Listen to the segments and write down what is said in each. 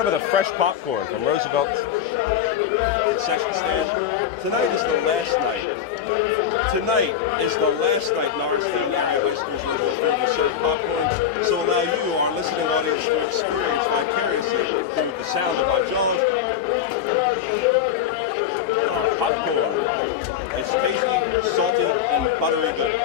some of the fresh popcorn from Roosevelt concession stand. Tonight is the last night. Tonight is the last night Norristown area high schools will serve popcorn. So allow you, our listening audience, to experience vicariously through the sound of our jaws. Popcorn. It's tasty, salty, and buttery good.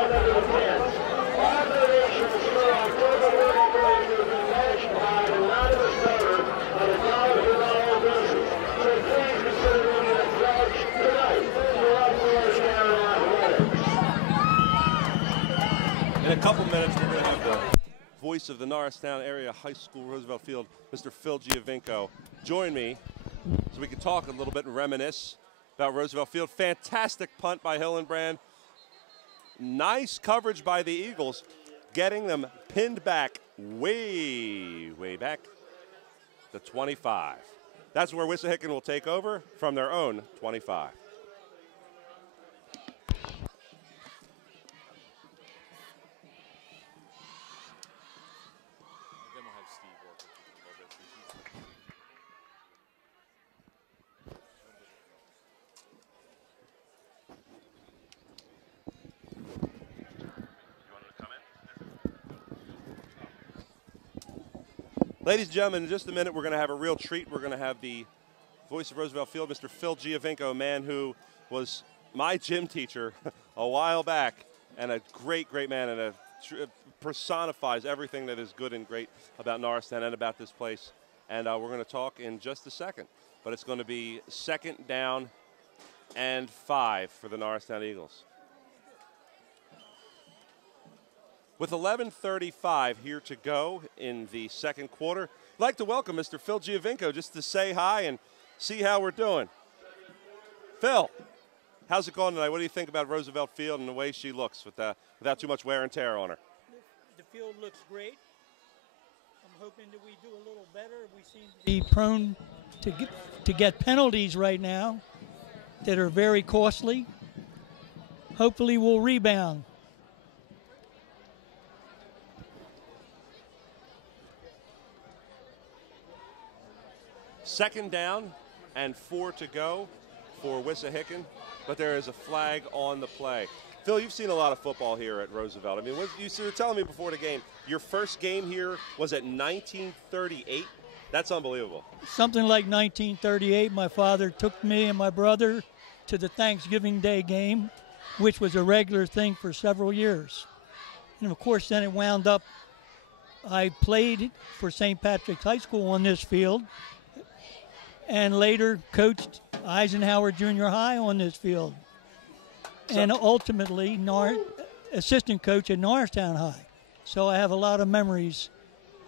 In a couple minutes, we're going to have the voice of the Norristown Area High School Roosevelt Field, Mr. Phil Giovinco, join me so we can talk a little bit and reminisce about Roosevelt Field. Fantastic punt by Hillenbrand. Nice coverage by the Eagles, getting them pinned back way back to 25. That's where Wissahickon will take over from their own 25. Ladies and gentlemen, in just a minute, we're going to have a real treat. We're going to have the voice of Roosevelt Field, Mr. Phil Giovinco, a man who was my gym teacher a while back, and a great man, and personifies everything that is good and great about Norristown and about this place. And we're going to talk in just a second. But it's going to be 2nd down and 5 for the Norristown Eagles. With 11:35 here to go in the second quarter, I'd like to welcome Mr. Phil Giovinco just to say hi and see how we're doing. Phil, how's it going tonight? What do you think about Roosevelt Field and the way she looks without too much wear and tear on her? The field looks great. I'm hoping that we do a little better. We seem to be prone to get penalties right now that are very costly. Hopefully we'll rebound. Second down and 4 to go for Wissahickon, but there is a flag on the play. Phil, you've seen a lot of football here at Roosevelt. I mean, you were telling me before the game, your first game here was at 1938? That's unbelievable. Something like 1938. My father took me and my brother to the Thanksgiving Day game, which was a regular thing for several years. And, of course, then it wound up, I played for St. Patrick's High School on this field, and later coached Eisenhower Junior High on this field, and ultimately assistant coach at Norristown High. So I have a lot of memories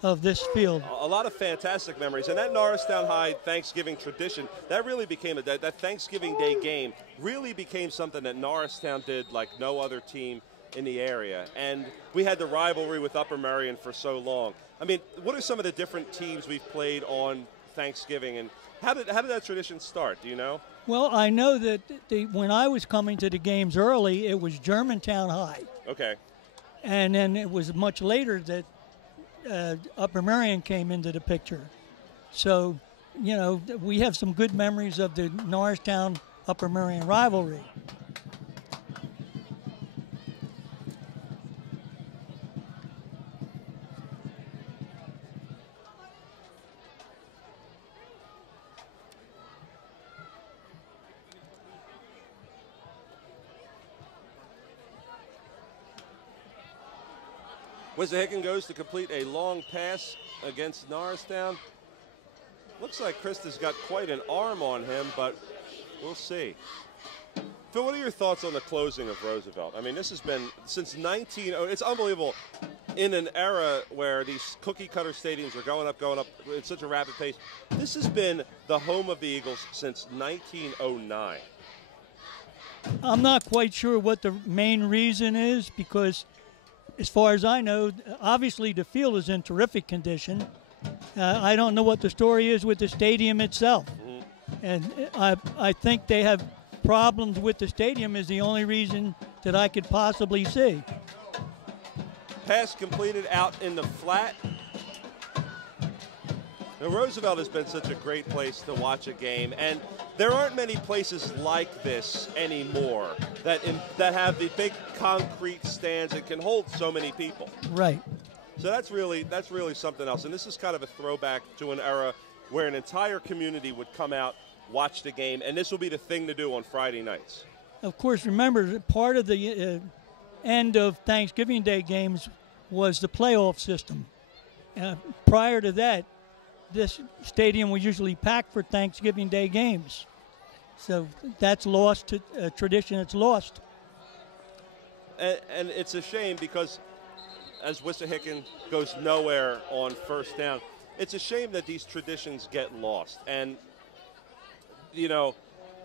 of this field. A lot of fantastic memories. And that Norristown High Thanksgiving tradition, that really became, that Thanksgiving Day game really became something that Norristown did like no other team in the area. And we had the rivalry with Upper Merion for so long. I mean, what are some of the different teams we've played on Thanksgiving, and how did that tradition start? Do you know? Well, I know that when I was coming to the games early, it was Germantown High. Okay. And then it was much later that Upper Merion came into the picture. So, you know, we have some good memories of the Norristown Upper Merion rivalry. Wissahickon goes to complete a long pass against Norristown. Looks like Krista's got quite an arm on him, but we'll see. Phil, what are your thoughts on the closing of Roosevelt? I mean, this has been since it's unbelievable in an era where these cookie-cutter stadiums are going up at such a rapid pace. This has been the home of the Eagles since 1909. I'm not quite sure what the main reason is, because as far as I know, obviously the field is in terrific condition. I don't know what the story is with the stadium itself. And I think they have problems with the stadium is the only reason that I could possibly see. Pass completed out in the flat. Now, Roosevelt has been such a great place to watch a game, and there aren't many places like this anymore that have the big concrete stands that can hold so many people. Right. So that's really something else. And this is kind of a throwback to an era where an entire community would come out, watch the game, and this will be the thing to do on Friday nights. Of course, remember, part of the end of Thanksgiving Day games was the playoff system. Prior to that, this stadium was usually packed for Thanksgiving Day games. So that's lost to tradition. It's lost. And it's a shame because as Wissahickon goes nowhere on first down, it's a shame that these traditions get lost. And, you know,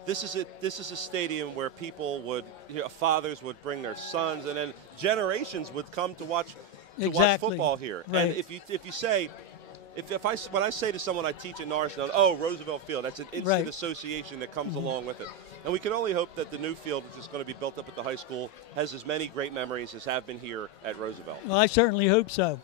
this is a stadium where people would, fathers would bring their sons, and then generations would come to watch football here. Right. And if you say, when I say to someone I teach at Norristown, oh, Roosevelt Field, that's an instant association that comes along with it. And we can only hope that the new field, which is going to be built up at the high school, has as many great memories as have been here at Roosevelt. Well, I certainly hope so.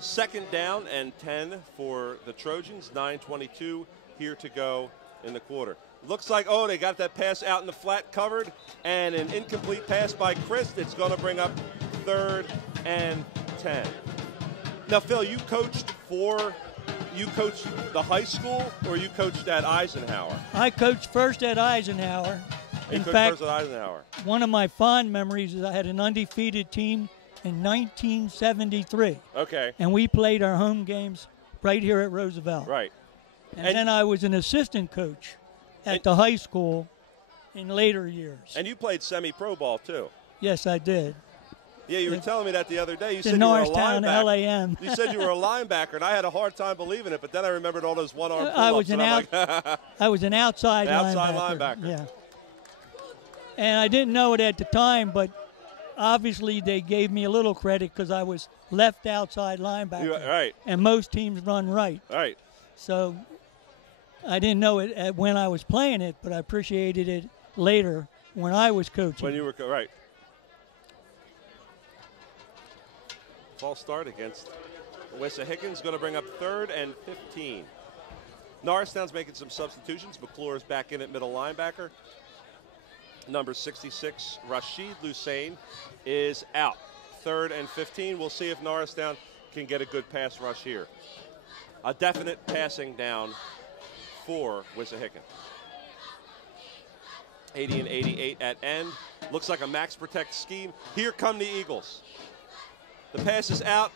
2nd down and 10 for the Trojans, 9:22 here to go in the quarter. Looks like, they got that pass out in the flat covered, and an incomplete pass by Christ. It's going to bring up 3rd and 10. Now, Phil, you coached the high school, or you coached at Eisenhower? I coached first at Eisenhower. In fact, one of my fond memories is I had an undefeated team in 1973. Okay. And we played our home games right here at Roosevelt. Right. And then I was an assistant coach at the high school in later years. And you played semi-pro ball, too. Yes, I did. Yeah, you were telling me that the other day. You said you were a Norristown linebacker. LAM. You said you were a linebacker, and I had a hard time believing it, but then I remembered all those one-arm pull-ups. I was an outside linebacker. Yeah. And I didn't know it at the time, but obviously they gave me a little credit because I was left outside linebacker. Right. And most teams run right. Right. So I didn't know it when I was playing it, but I appreciated it later when I was coaching. When you were right. False start against Wissahickon. Going to bring up 3rd and 15. Norristown's making some substitutions. McClure's back in at middle linebacker. Number 66, Rashid Lusain, is out. 3rd and 15. We'll see if Norristown can get a good pass rush here. A definite passing down for Wissahickon. 80 and 88 at end. Looks like a max protect scheme. Here come the Eagles. The pass is out.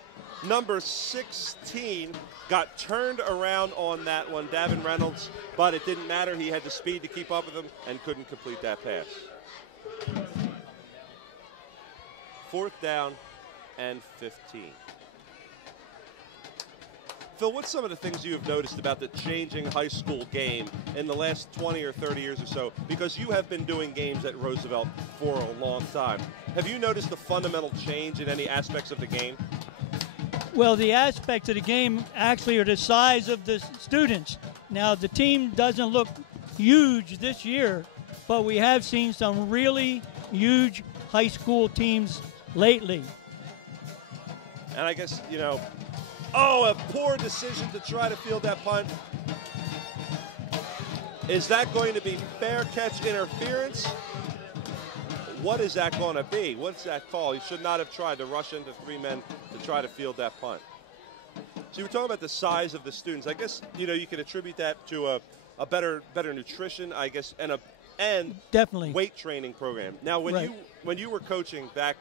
Number 16 got turned around on that one, Davin Reynolds, but it didn't matter. He had the speed to keep up with him and couldn't complete that pass. 4th down and 15. Phil, what's some of the things you have noticed about the changing high school game in the last 20 or 30 years or so? Because you have been doing games at Roosevelt for a long time. Have you noticed a fundamental change in any aspects of the game? Well, the aspects of the game actually are the size of the students. Now, the team doesn't look huge this year, but we have seen some really huge high school teams lately. And I guess, a poor decision to try to field that punt. Is that going to be fair catch interference? What is that going to be? What's that call? He should not have tried to rush into 3 men to try to field that punt. So you were talking about the size of the students. I guess, you can attribute that to a better nutrition, I guess, and definitely weight training program. Now, when you were coaching back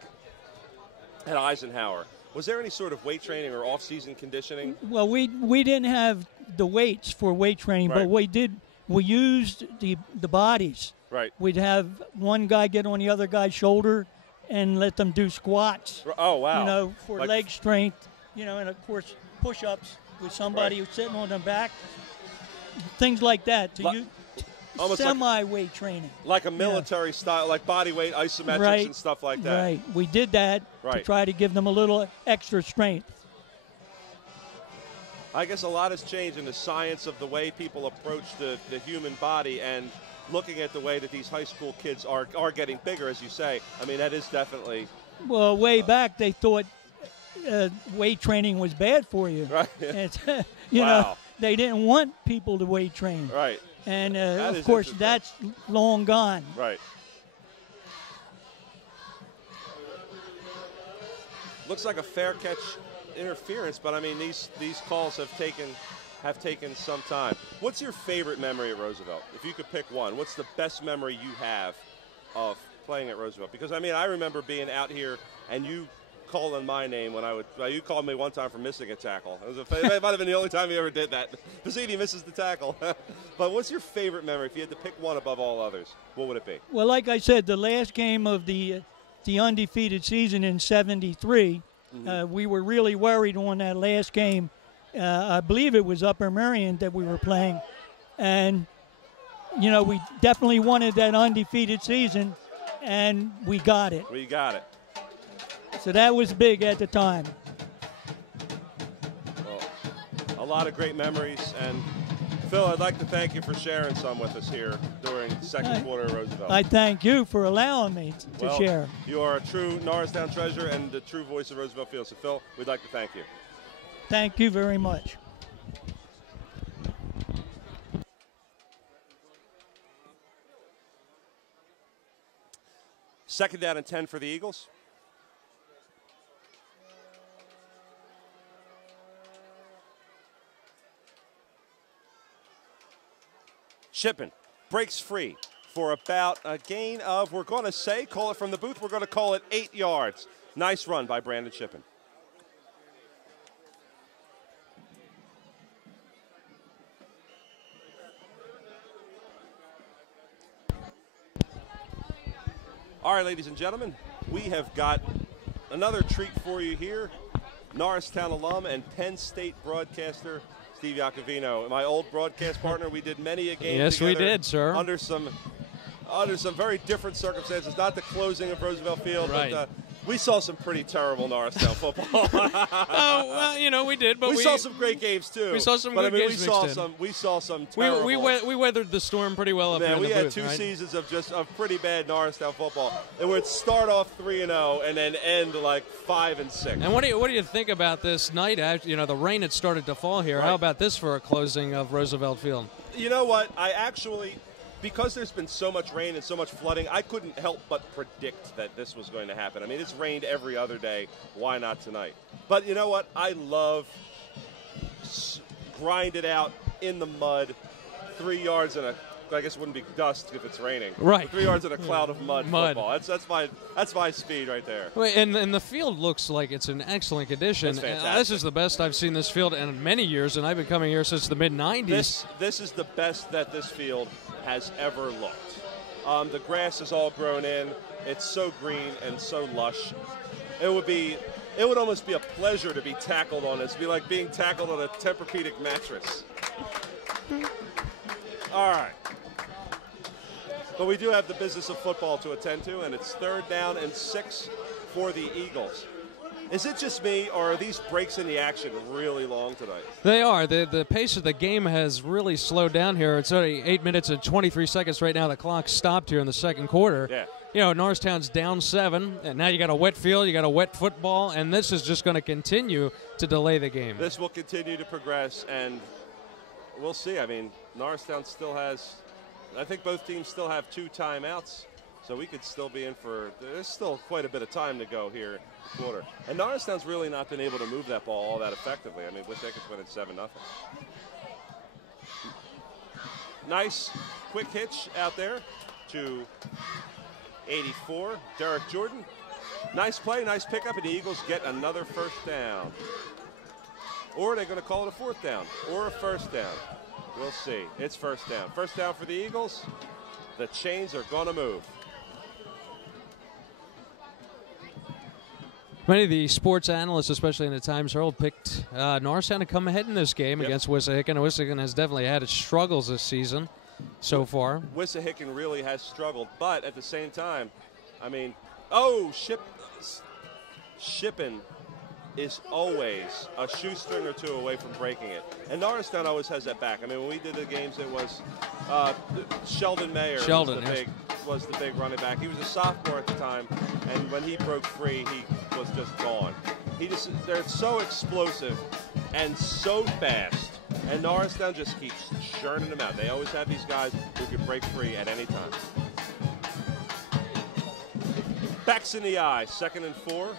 at Eisenhower, was there any sort of weight training or off-season conditioning? Well, we didn't have the weights for weight training, but we used the bodies. Right. We'd have one guy get on the other guy's shoulder and let them do squats. Oh, wow. For leg strength, and of course push-ups with somebody who's sitting on their back. Things like that almost semi-weight training. Like a military style, like body weight isometrics and stuff like that. Right. We did that to try to give them a little extra strength. I guess a lot has changed in the science of the way people approach the human body and looking at the way that these high school kids are getting bigger, as you say. I mean, that is definitely... Well, way back they thought weight training was bad for you. Right. It's, you know, they didn't want people to weight train. Right. And, of course, that's long gone. Right. Looks like a fair catch interference, but, I mean, these calls have taken some time. What's your favorite memory at Roosevelt? If you could pick one, what's the best memory you have of playing at Roosevelt? Because, I mean, I remember being out here and you calling my name when you called me one time for missing a tackle. It might have been the only time you ever did that. Pacini misses the tackle. But what's your favorite memory? If you had to pick one above all others, what would it be? Well, like I said, the last game of the undefeated season in '73, we were really worried on that last game. I believe it was Upper Merion that we were playing. And, you know, we definitely wanted that undefeated season, and we got it. We got it. So that was big at the time. Well, a lot of great memories. And, Phil, I'd like to thank you for sharing some with us here during the second quarter of Roosevelt. I thank you for allowing me to share. You are a true Norristown treasure and the true voice of Roosevelt Field. So, Phil, we'd like to thank you. Thank you very much. Second down and 10 for the Eagles. Shippen breaks free for about a gain of, we're going to say, call it from the booth, we're going to call it 8 yards. Nice run by Brandon Shippen. All right, ladies and gentlemen, we have got another treat for you here. Norristown alum and Penn State broadcaster Steve Iacovino, my old broadcast partner. We did many a game Yes, together. we did, sir. Under some very different circumstances. Not the closing of Roosevelt Field, right. but we saw some pretty terrible Norristown football. Oh, well, you know, we did, but we saw some great games too. We saw some good games. We saw some terrible. We weathered the storm pretty well up here in the booth. We had two seasons of pretty bad Norristown football. It would start off 3-0 and then end like 5-6. And what do you think about this night? You know, the rain had started to fall here. Right. How about this for a closing of Roosevelt Field? You know what? I actually, because there's been so much rain and so much flooding, I couldn't help but predict that this was going to happen. I mean, it's rained every other day. Why not tonight? But you know what? I love grind it out in the mud, 3 yards in I guess it wouldn't be dust if it's raining. Right. 3 yards in a cloud of mud. Football. That's my speed right there. And the field looks like it's in excellent condition. It's fantastic. This is the best I've seen this field in many years, and I've been coming here since the mid-'90s. This is the best that this field has ever looked. The grass is all grown in. It's so green and so lush. It would almost be a pleasure to be tackled on this. It'd be like being tackled on a Tempur-Pedic mattress. All right. But we do have the business of football to attend to, and it's 3rd down and 6 for the Eagles. Is it just me, or are these breaks in the action really long tonight? They are. The pace of the game has really slowed down here. It's only 8 minutes and 23 seconds right now. The clock stopped here in the second quarter. Yeah. You know, Norristown's down 7, and now you got a wet field, you got a wet football, and this is just going to continue to delay the game. This will continue to progress, and we'll see. I mean, Norristown still has, I think both teams still have 2 timeouts, so we could still be in for, there's still quite a bit of time to go here in the quarter. And Norristown's really not been able to move that ball all that effectively. I mean, Wissahick's winning 7-0. Nice quick hitch out there to 84, Derek Jordan. Nice play, nice pickup, and the Eagles get another 1st down. Or they're going to call it a 4th down or a 1st down. We'll see. It's 1st down. 1st down for the Eagles. The chains are going to move. Many of the sports analysts, especially in the Times-Herald, picked Norristown to come ahead in this game against Wissahickon. Wissahickon has definitely had its struggles this season so far. Wissahickon really has struggled, but at the same time, I mean, Shippen is always a shoestring or 2 away from breaking it. And Norristown always has that back. I mean, when we did the games, it was Sheldon Mayer was the big running back. He was a sophomore at the time, and when he broke free, he was just gone. they're so explosive and so fast. And Norristown just keeps churning them out. They always have these guys who can break free at any time. Backs in the eye, 2nd and 4.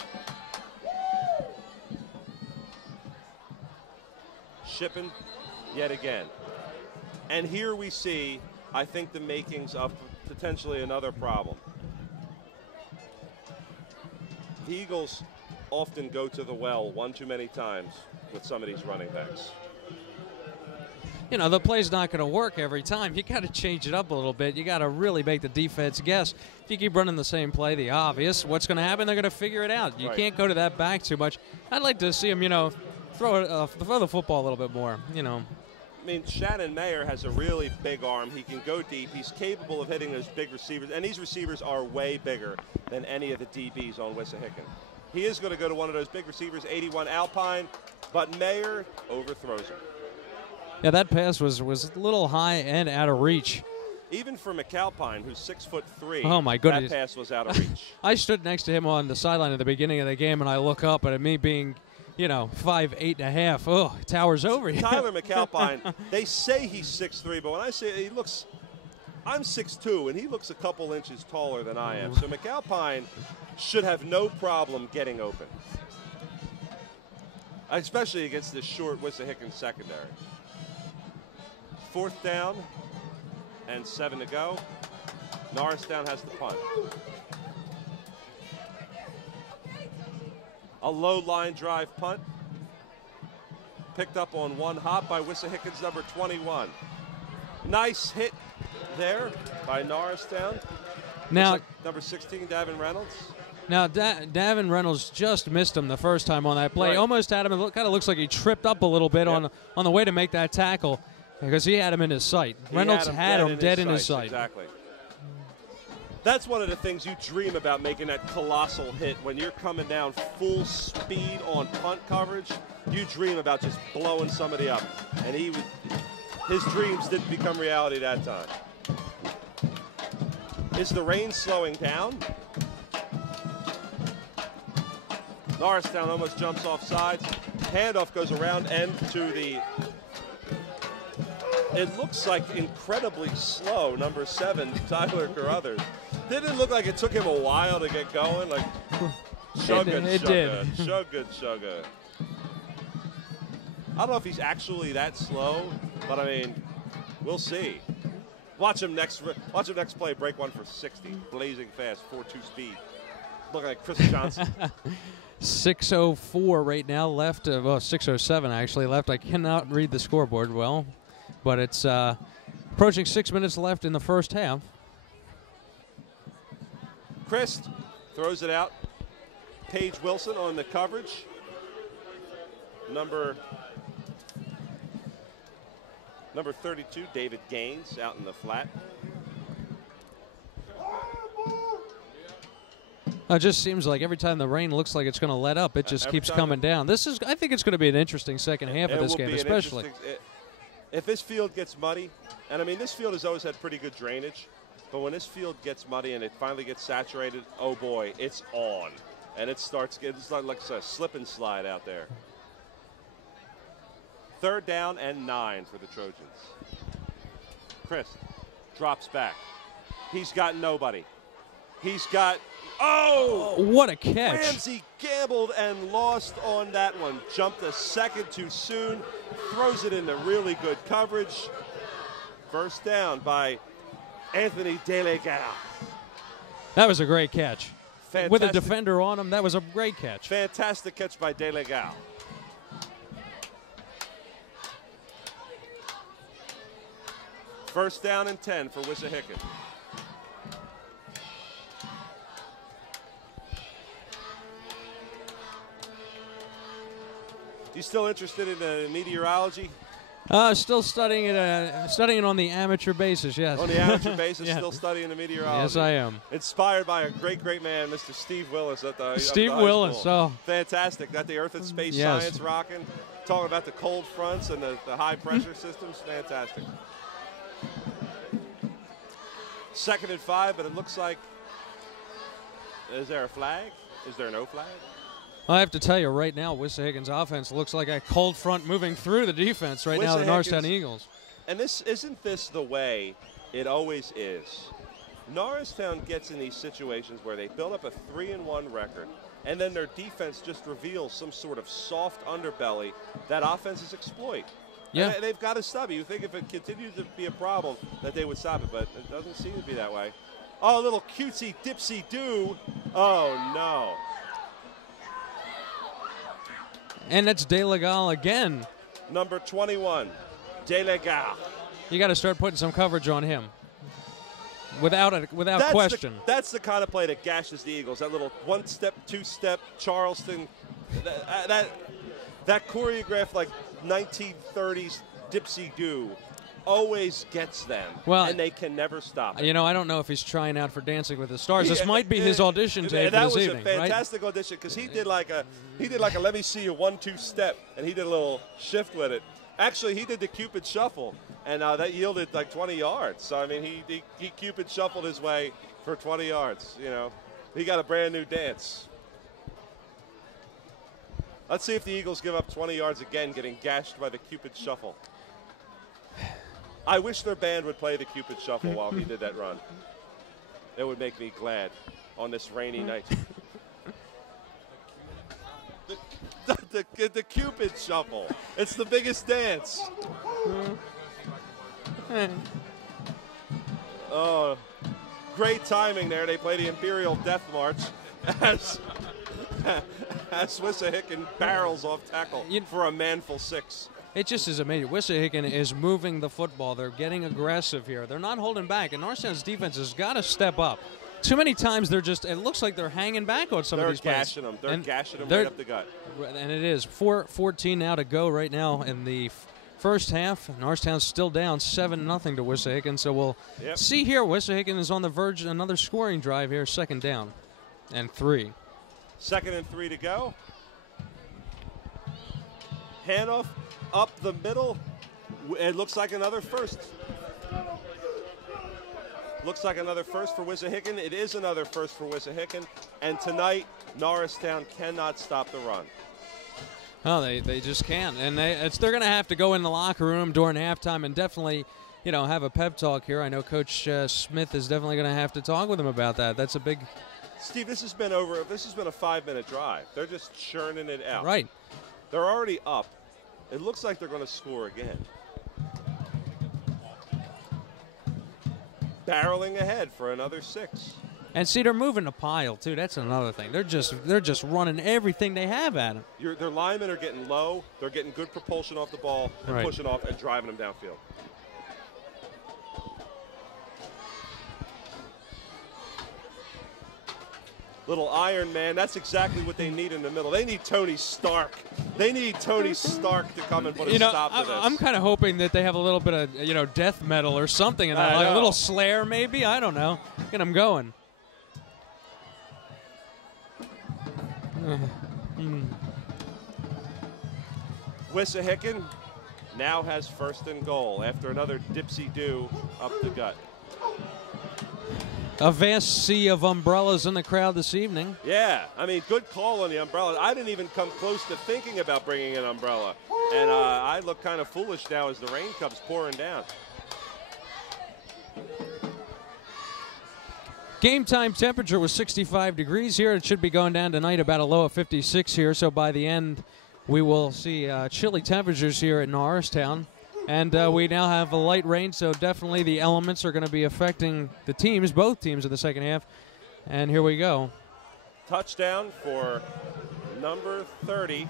Shipping yet again. And here we see, I think, the makings of potentially another problem. The Eagles often go to the well one too many times with some of these running backs. You know, the play's not going to work every time. You got to change it up a little bit. You got to really make the defense guess. If you keep running the same play, the obvious, what's going to happen? They're going to figure it out. You can't go to that back too much. I'd like to see them, you know, throw the football a little bit more, you know. I mean, Shannon Mayer has a really big arm. He can go deep. He's capable of hitting those big receivers. And these receivers are way bigger than any of the DBs on Wissahickon. He is going to go to one of those big receivers, 81 Alpine, but Mayer overthrows him. Yeah, that pass was a little high and out of reach. Even for McAlpine, who's 6'3", oh my goodness, that pass was out of reach. I stood next to him on the sideline at the beginning of the game, and I look up, and me being, you know, 5'8 and a half, oh, towers over you. Tyler McAlpine, they say he's 6'3", but when I say he looks, I'm 6'2", and he looks a couple inches taller than I am. So McAlpine should have no problem getting open, especially against this short Wissahickon secondary. 4th down and 7 to go. Norristown has the punt. A low line drive punt. Picked up on one hop by Wissahickon's number 21. Nice hit there by Norristown. Now, like number 16, Davin Reynolds. Now, Davin Reynolds just missed him the first time on that play. Right. Almost had him. It kind of looks like he tripped up a little bit on the way to make that tackle because he had him in his sight. Reynolds had him dead in his sight. Exactly. That's one of the things you dream about, making that colossal hit. When you're coming down full speed on punt coverage, you dream about just blowing somebody up. And his dreams didn't become reality that time. Is the rain slowing down? Norristown almost jumps off sides. Handoff goes around and to the, it looks like incredibly slow, number 7, Tyler Carruthers. Didn't it look like it took him a while to get going? Like, it did. Shugga. I don't know if he's actually that slow, but I mean, we'll see. Watch him next play, break one for 60, blazing fast, 4.2 speed. Looking like Chris Johnson. 6:04 right now left. Well, 6:07 actually left. I cannot read the scoreboard well, but it's approaching 6 minutes left in the first half. Christ throws it out. Paige Wilson on the coverage. Number 32, David Gaines, out in the flat. It just seems like every time the rain looks like it's going to let up, it just keeps coming down. I think it's going to be an interesting second half of this game, especially. If this field gets muddy, and I mean, this field has always had pretty good drainage, but when this field gets muddy and it finally gets saturated, oh boy, it's on. And it's like a slip and slide out there. 3rd down and 9 for the Trojans. Chris drops back. He's got nobody. He's got, what a catch. Ramsey gambled and lost on that one. Jumped a second too soon. Throws it into really good coverage. First down by Anthony DeLegal. That was a great catch. Fantastic. With a defender on him, that was a great catch. Fantastic catch by DeLegal. First down and 10 for Wissahickon. You still interested in meteorology? Still studying it. Studying it on the amateur basis. Yes. On the amateur basis, Yeah. Still studying the meteorology. Yes, I am. Inspired by a great man, Mr. Steve Willis at the Steve high Willis. school. Fantastic. Got the Earth and Space Yes. Science rocking. Talking about the cold fronts and the high pressure systems. Fantastic. 2nd and 5, but it looks like, is there a flag? Is there no flag? I have to tell you right now, Wissahickons' offense looks like a cold front moving through the defense right now, the Norristown Eagles. And isn't this the way it always is? Norristown gets in these situations where they build up a 3-1 record, and then their defense just reveals some sort of soft underbelly that offenses exploit. Yeah. And they've got to stop it. You think if it continues to be a problem that they would stop it, but it doesn't seem to be that way. Oh, a little cutesy dipsy do. Oh, no. And that's De La Gall again. Number 21, De La Gall. You got to start putting some coverage on him. Without question. That's the kind of play that gashes the Eagles. That little one-step, two-step, Charleston. That choreographed like 1930s dipsy-do always gets them, and they can never stop it. You know, I don't know if he's trying out for Dancing with the Stars. This might be his audition tape for this evening, right? That was a fantastic audition because he did like a let me see you 1-2 step, and he did a little shift with it. Actually, he did the Cupid shuffle, and that yielded like 20 yards. So I mean, he Cupid shuffled his way for 20 yards. You know, he got a brand new dance. Let's see if the Eagles give up 20 yards again, getting gashed by the Cupid shuffle. I wish their band would play the Cupid shuffle while he did that run. It would make me glad on this rainy night. The Cupid shuffle. It's the biggest dance. Oh, great timing there. They play the Imperial Death March as Wissahickon barrels off tackle for a manful 6. It just is amazing. Wissahickon is moving the football. They're getting aggressive here. They're not holding back, and Norristown's defense has got to step up. Too many times it looks like they're hanging back on some of these plays. They're gashing them right up the gut. And it is 4:14 now to go right now in the first half. Norristown's still down 7-0 to Wissahickon, so we'll see here. Wissahickon is on the verge of another scoring drive here, 2nd down and 3. 2nd and 3 to go. Handoff up the middle. It looks like another first. Looks like another first for Wissahickon. It is another first for Wissahickon. And tonight, Norristown cannot stop the run. Oh, they just can't. And they're going to have to go in the locker room during halftime and definitely, have a pep talk here. I know Coach Smith is definitely going to have to talk with them about that. That's a big... Steve, this has been a 5-minute drive. They're just churning it out. Right. They're already up. It looks like they're going to score again. Barreling ahead for another 6. And see, they're moving the pile too. That's another thing. They're just running everything they have at them. Their linemen are getting low. They're getting good propulsion off the ball and pushing off and driving them downfield. Little Iron Man, that's exactly what they need in the middle. They need Tony Stark. They need Tony Stark to come and put a stop to this. I'm kind of hoping that they have a little bit of, death metal or something in that. Like a little Slayer maybe, I don't know. Get them going. Wissahickon now has 1st and goal after another dipsy-do up the gut. A vast sea of umbrellas in the crowd this evening. Yeah, I mean, good call on the umbrella. I didn't even come close to thinking about bringing an umbrella. And I look kind of foolish now as the rain comes pouring down. Game time temperature was 65 degrees here. It should be going down tonight about a low of 56 here. So by the end, we will see chilly temperatures here at Norristown. And we now have a light rain, so definitely the elements are going to be affecting the teams, both teams in the second half. And here we go. Touchdown for number 30,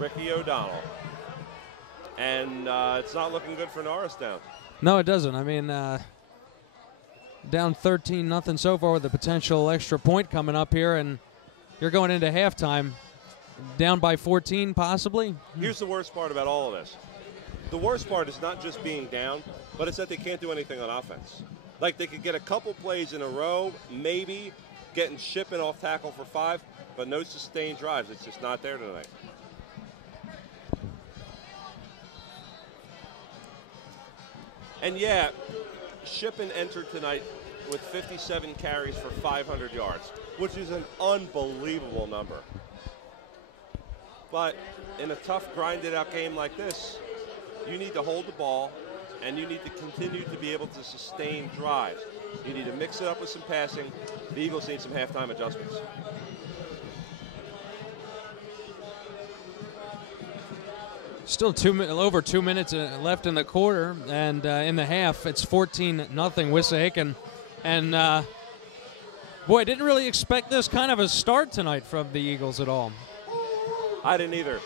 Ricky O'Donnell. And it's not looking good for Norristown. No, it doesn't. I mean, down 13-0 so far with a potential extra point coming up here, and you're going into halftime down by 14 possibly. Here's the worst part about all of this. The worst part is not just being down, but it's that they can't do anything on offense. Like they could get a couple plays in a row, maybe getting Shippen off tackle for 5, but no sustained drives. It's just not there tonight. And yeah, Shippen entered tonight with 57 carries for 500 yards, which is an unbelievable number. But in a tough, grinded-out game like this, you need to hold the ball, and you need to continue to be able to sustain drives. You need to mix it up with some passing. The Eagles need some halftime adjustments. Still over 2 minutes left in the quarter, and in the half, it's 14-0 Wissahickon. And, boy, I didn't really expect this kind of a start tonight from the Eagles at all. I didn't either.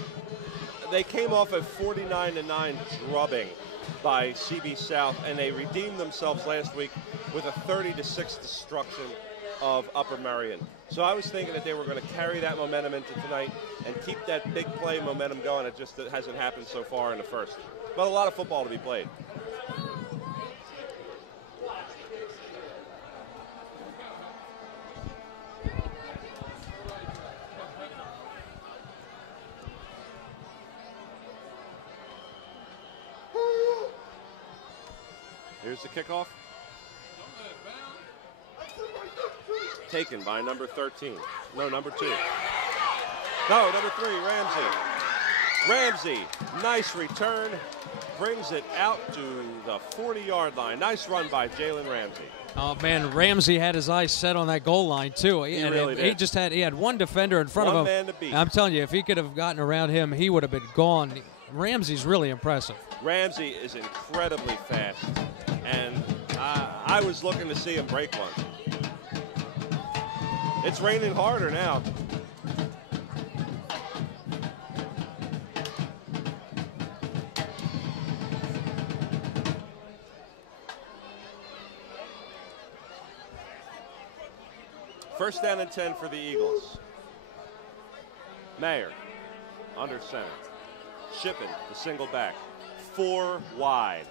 They came off a 49-9 drubbing by CB South, and they redeemed themselves last week with a 30-6 destruction of Upper Merion. So I was thinking that they were going to carry that momentum into tonight and keep that big play momentum going. It just hasn't happened so far in the first. But a lot of football to be played. Here's the kickoff. Taken by number 13. No, number 2. No, number 3, Ramsey. Ramsey, nice return. Brings it out to the 40-yard line. Nice run by Jalen Ramsey. Oh, man, Ramsey had his eyes set on that goal line, too. He really did. He had one defender in front of him. One man to beat. I'm telling you, if he could have gotten around him, he would have been gone. Ramsey's really impressive. Ramsey is incredibly fast, and I was looking to see him break one. It's raining harder now. First down and 10 for the Eagles. Mayer under center. Shippen, the single back. 4 wide.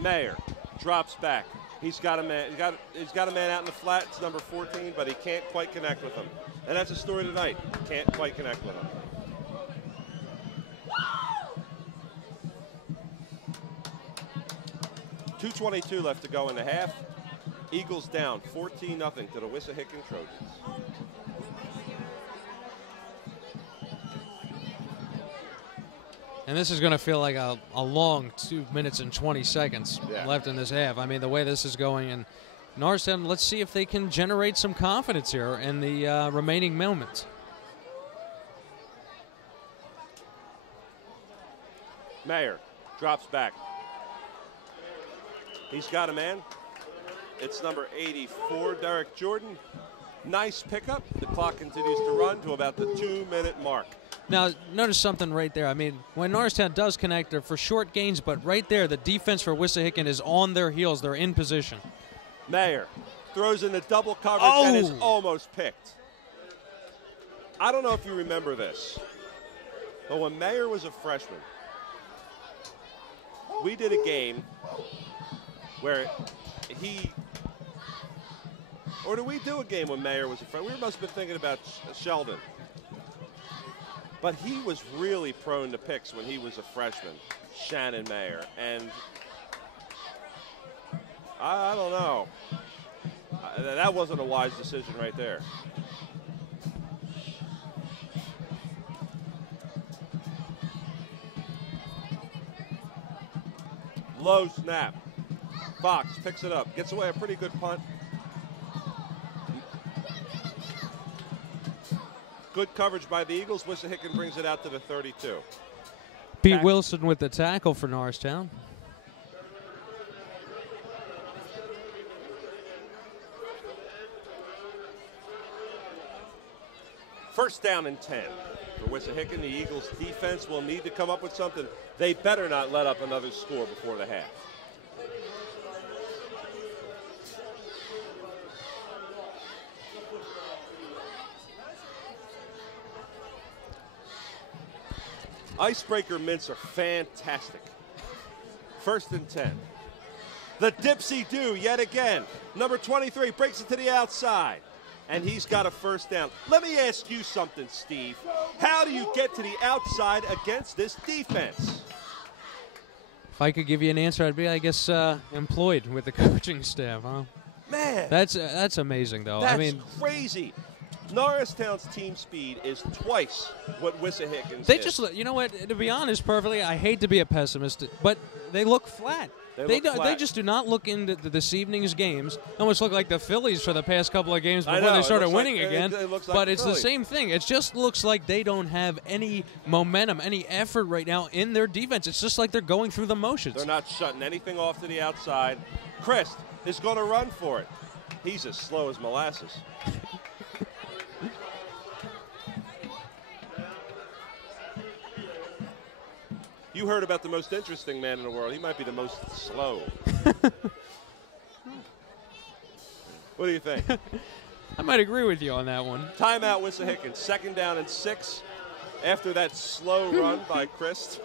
Mayer drops back. He's got a man. He's got a man out in the flat. It's number 14, but he can't quite connect with him. And that's the story tonight. Can't quite connect with him. .222 left to go in the half. Eagles down 14-0 to the Wissahickon Trojans. And this is going to feel like a long 2 minutes and 20 seconds left in this half. I mean, the way this is going. And Norristown, let's see if they can generate some confidence here in the remaining moments. Mayer drops back. He's got a man. It's number 84, Derek Jordan. Nice pickup. The clock continues to run to about the 2-minute mark. Now, notice something right there. I mean, when Norristown does connect, they're for short gains, but right there, the defense for Wissahickon is on their heels. They're in position. Mayer throws in the double coverage and is almost picked. I don't know if you remember this, but when Mayer was a freshman, we did a game where or did we do a game when Mayer was a freshman? We must have been thinking about Sheldon. But he was really prone to picks when he was a freshman, Shannon Mayer. And I don't know. That wasn't a wise decision right there. Low snap. Fox picks it up, gets away a pretty good punt. Good coverage by the Eagles. Wissahickon brings it out to the 32. Pete Wilson with the tackle for Norristown. First down and 10 for Wissahickon. The Eagles defense will need to come up with something. They better not let up another score before the half. Icebreaker mints are fantastic. First and 10. The Dipsy-Do yet again. Number 23 breaks it to the outside, and he's got a first down. Let me ask you something, Steve. How do you get to the outside against this defense? If I could give you an answer, I'd be, I guess, employed with the coaching staff, huh? Man. That's amazing, though. That's I mean, crazy. Norristown's team speed is twice what Wissahickons They is. just, you know what, to be honest perfectly, I hate to be a pessimist, but they look flat. They just do not look into this evening's games. Almost look like the Phillies for the past couple of games before they started winning again. It looks like but the it's Phillies. the same thing. It just looks like they don't have any momentum, any effort right now in their defense. It's just like they're going through the motions. They're not shutting anything off to the outside. Christ is going to run for it. He's as slow as molasses. You heard about the most interesting man in the world. He might be the most slow. What do you think? I might agree with you on that one. Timeout, Wissahickon. 2nd down and 6 after that slow run by Christ.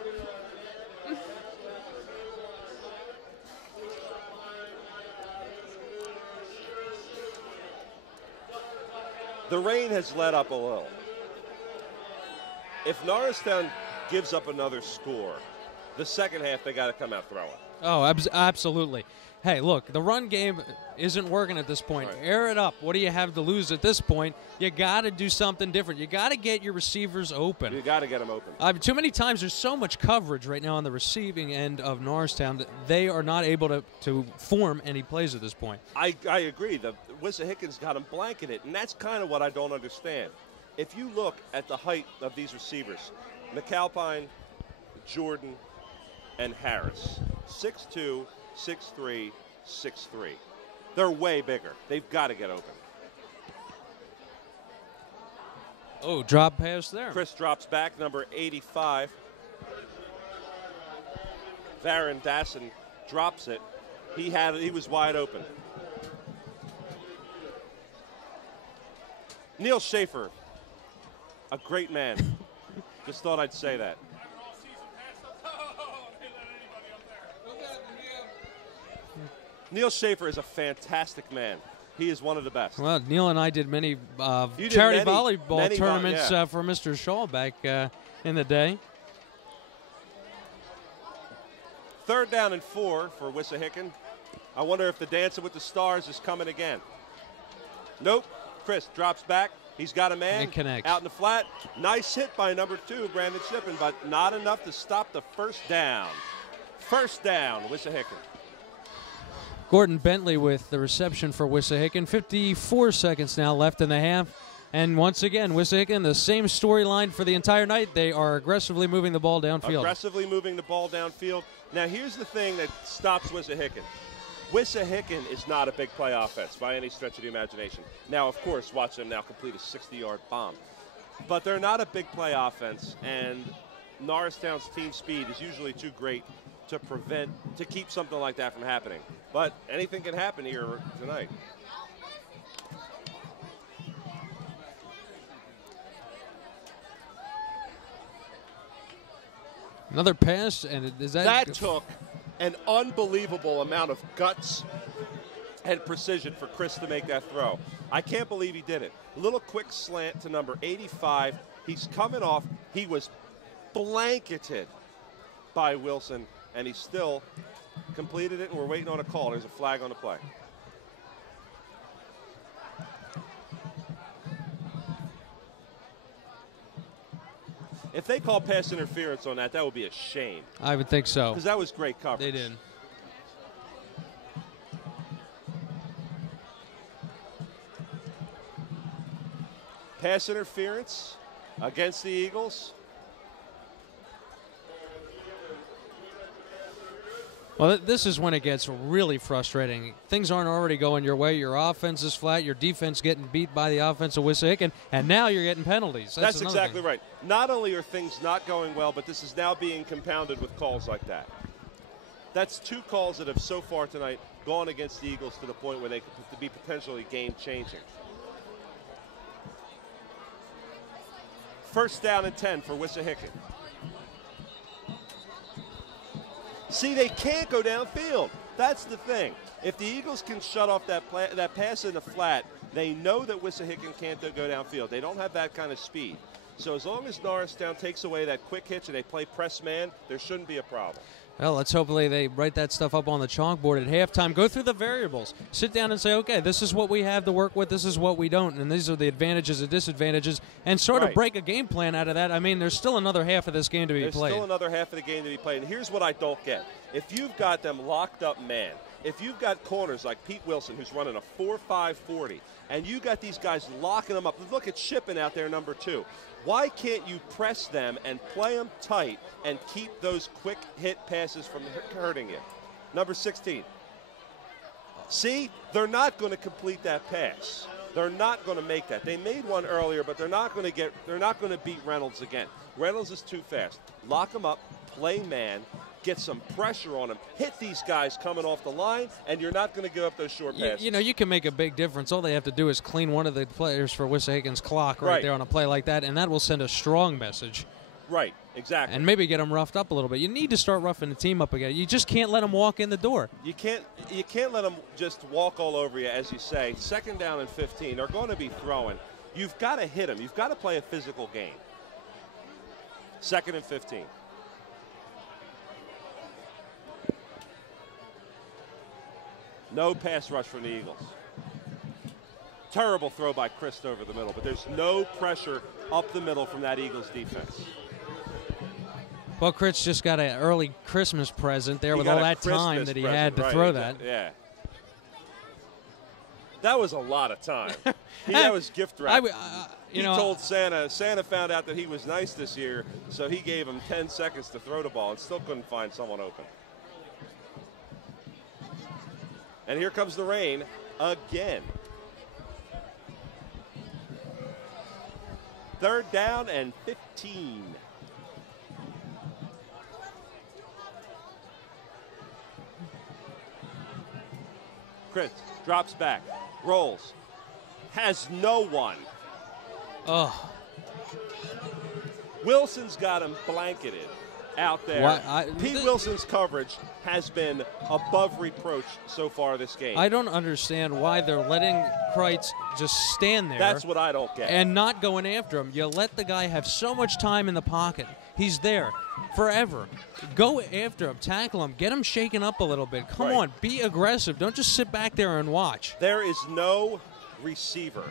The rain has let up a little. If Norristown gives up another score, the second half they got to come out throwing. Oh, absolutely. Hey, look, the run game isn't working at this point. Right. Air it up. What do you have to lose at this point? You got to do something different. You got to get your receivers open. You got to get them open. Too many times there's so much coverage right now on the receiving end of Norristown that they are not able to form any plays at this point. I agree. The Wissahickons got them blanketed, and that's kind of what I don't understand. If you look at the height of these receivers, McAlpine, Jordan, and Harris, 6'2", 6'3", 6'3". They're way bigger. They've got to get open. Oh, drop pass there. Chris drops back, number 85. Varon Dasson drops it. He was wide open. Neil Schaefer, a great man. Just thought I'd say that. Neil Schaefer is a fantastic man. He is one of the best. Well, Neil and I did many charity volleyball tournaments yeah. For Mr. Shaw back in the day. 3rd down and 4 for Wissahickon. I wonder if the Dancing with the Stars is coming again. Nope. Chris drops back. He's got a man It connects. out in the flat. Nice hit by number 2, Brandon Shippen, but not enough to stop the first down. First down, Wissahickon. Gordon Bentley with the reception for Wissahickon. 54 seconds now left in the half. And once again, Wissahickon, the same storyline for the entire night. They are aggressively moving the ball downfield. Aggressively moving the ball downfield. Now, here's the thing that stops Wissahickon. Wissahickon is not a big play offense by any stretch of the imagination. Now, of course, watch them now complete a 60-yard bomb. But they're not a big play offense, and Norristown's team speed is usually too great to keep something like that from happening. But anything can happen here tonight. Another pass, and is that took an unbelievable amount of guts and precision for Chris to make that throw. I can't believe he did it. A little quick slant to number 85. He's coming off. He was blanketed by Wilson, and he still completed it, and we're waiting on a call. There's a flag on the play. If they call pass interference on that, that would be a shame. I would think so. Because that was great coverage. They did. Pass interference against the Eagles. Well, this is when it gets really frustrating. Things aren't already going your way. Your offense is flat. Your defense getting beat by the offense of Wissahickon, and now you're getting penalties. That's exactly right. Not only are things not going well, but this is now being compounded with calls like that. That's 2 calls that have so far tonight gone against the Eagles to the point where they could be potentially game-changing. 1st down and 10 for Wissahickon. See, they can't go downfield. That's the thing. If the Eagles can shut off that pass in the flat, they know that Wissahickon can't go downfield. They don't have that kind of speed. So as long as Norristown takes away that quick hitch and they play press man, there shouldn't be a problem. Well, let's hopefully they write that stuff up on the chalkboard at halftime. Go through the variables. Sit down and say, okay, this is what we have to work with. This is what we don't. And these are the advantages and disadvantages. And sort of break a game plan out of that. I mean, there's still another half of this game to be played. There's still another half of the game to be played. And here's what I don't get. If you've got them locked up man, if you've got corners like Pete Wilson, who's running a 4.5 40, and you got these guys locking them up. Look at Shippen out there, number 2. Why can't you press them and play them tight and keep those quick hit passes from hurting you? Number 16. See, they're not going to complete that pass. They're not going to make that. They made one earlier, but they're not going to beat Reynolds again. Reynolds is too fast. Lock them up, play man, get some pressure on them, hit these guys coming off the line, and you're not going to give up those short passes. You know, you can make a big difference. All they have to do is clean one of the players for Wissahickon's clock right there on a play like that, and that will send a strong message. Right, exactly. And maybe get them roughed up a little bit. You need to start roughing the team up again. You just can't let them walk in the door. You can't let them just walk all over you, as you say. 2nd down and 15. They're going to be throwing. You've got to hit them. You've got to play a physical game. 2nd and 15. No pass rush from the Eagles. Terrible throw by Christ over the middle, but there's no pressure up the middle from that Eagles defense. Well, Chris just got an early Christmas present there with all that time that he had to throw that. Yeah. That was a lot of time. That was gift wrap. He told Santa. Santa found out that he was nice this year, so he gave him 10 seconds to throw the ball and still couldn't find someone open. And here comes the rain again. 3rd down and 15. Chris drops back, rolls, has no one. Oh. Wilson's got him blanketed out there. Pete Wilson's coverage has been above reproach so far this game. I don't understand why they're letting Kreitz just stand there. That's what I don't get. And not going after him. You let the guy have so much time in the pocket. He's there forever. Go after him, tackle him, get him shaken up a little bit. Come on, be aggressive. Don't just sit back there and watch. There is no receiver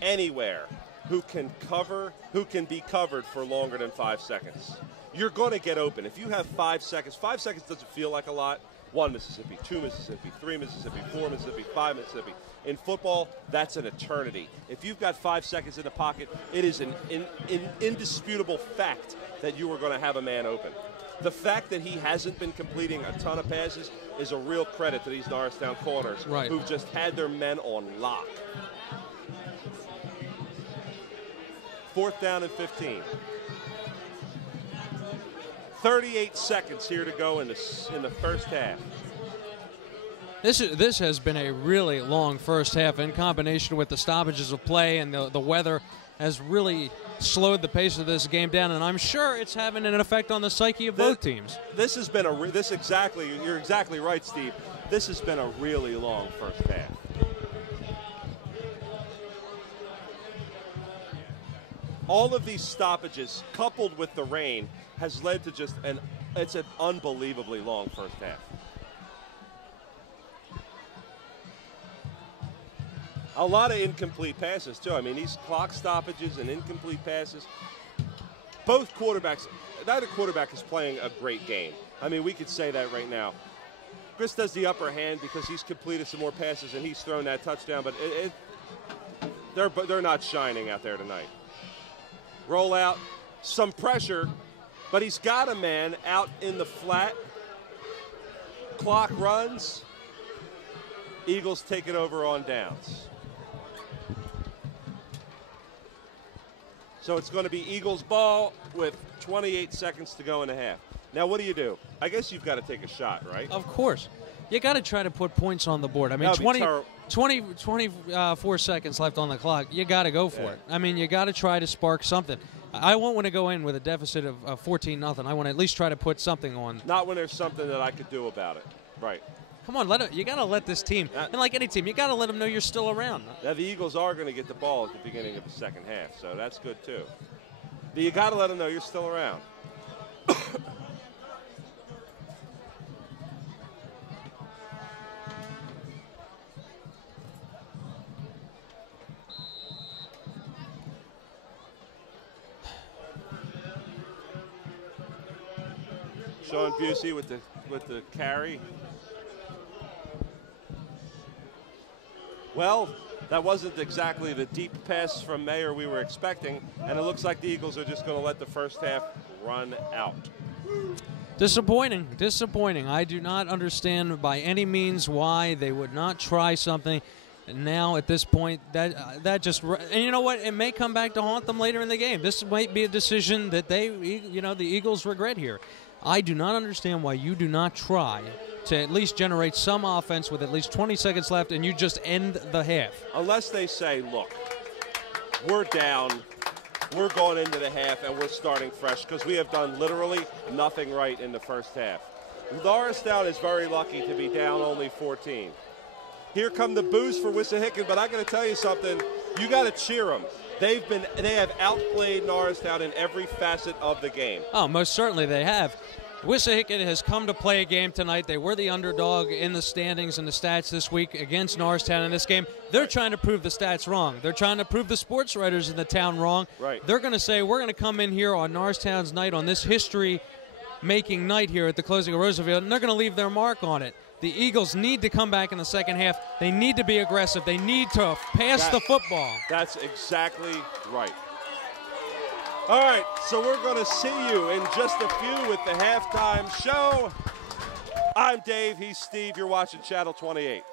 anywhere who can be covered for longer than 5 seconds. You're going to get open. If you have 5 seconds, 5 seconds doesn't feel like a lot. 1 Mississippi, 2 Mississippi, 3 Mississippi, 4 Mississippi, 5 Mississippi. In football, that's an eternity. If you've got 5 seconds in the pocket, it is an indisputable fact that you are going to have a man open. The fact that he hasn't been completing a ton of passes is a real credit to these Norristown corners who've just had their men on lock. 4th down and 15. 38 seconds here to go in the first half. This has been a really long first half in combination with the stoppages of play and the weather has really slowed the pace of this game down, and I'm sure it's having an effect on the psyche of both teams. This has been you're exactly right, Steve. This has been a really long first half. All of these stoppages coupled with the rain has led to it's an unbelievably long first half. A lot of incomplete passes, too. I mean, these clock stoppages and incomplete passes. Both quarterbacks, neither quarterback is playing a great game. I mean, we could say that right now. Chris does the upper hand because he's completed some more passes and he's thrown that touchdown, but they're not shining out there tonight. Roll out, some pressure, but he's got a man out in the flat. Clock runs. Eagles take it over on downs. So it's going to be Eagles ball with 28 seconds to go in the half. Now, what do? I guess you've got to take a shot, right? Of course. You got to try to put points on the board. I mean, 24 seconds left on the clock. You got to go for it. I mean, you got to try to spark something. I won't want to go in with a deficit of 14-0. I want to at least try to put something on. Not when there's something that I could do about it. Right. Come on, you got to let this team, and like any team, you got to let them know you're still around. Now, the Eagles are going to get the ball at the beginning of the second half, so that's good, too. You got to let them know you're still around. Sean Busey with the carry. Well, that wasn't exactly the deep pass from Mayer we were expecting, and it looks like the Eagles are just going to let the first half run out. Disappointing, disappointing. I do not understand by any means why they would not try something. And now at this point, that just, and you know what? It may come back to haunt them later in the game. This might be a decision that the Eagles regret here. I do not understand why you do not try to at least generate some offense with at least 20 seconds left and you just end the half. Unless they say, look, we're down, we're going into the half, and we're starting fresh because we have done literally nothing right in the first half. Norristown is very lucky to be down only 14. Here come the boos for Wissahickon, but I got to tell you something. You got to cheer them. They have outplayed Norristown in every facet of the game. Oh, most certainly they have. Wissahickon has come to play a game tonight. They were the underdog in the standings and the stats this week against Norristown in this game. They're trying to prove the stats wrong. They're trying to prove the sports writers in the town wrong. Right. They're going to say, we're going to come in here on Norristown's night, on this history-making night here at the closing of Roosevelt, and they're going to leave their mark on it. The Eagles need to come back in the second half. They need to be aggressive. They need to pass the football. That's exactly right. All right, so we're going to see you in just a few with the halftime show. I'm Dave. He's Steve. You're watching Channel 28.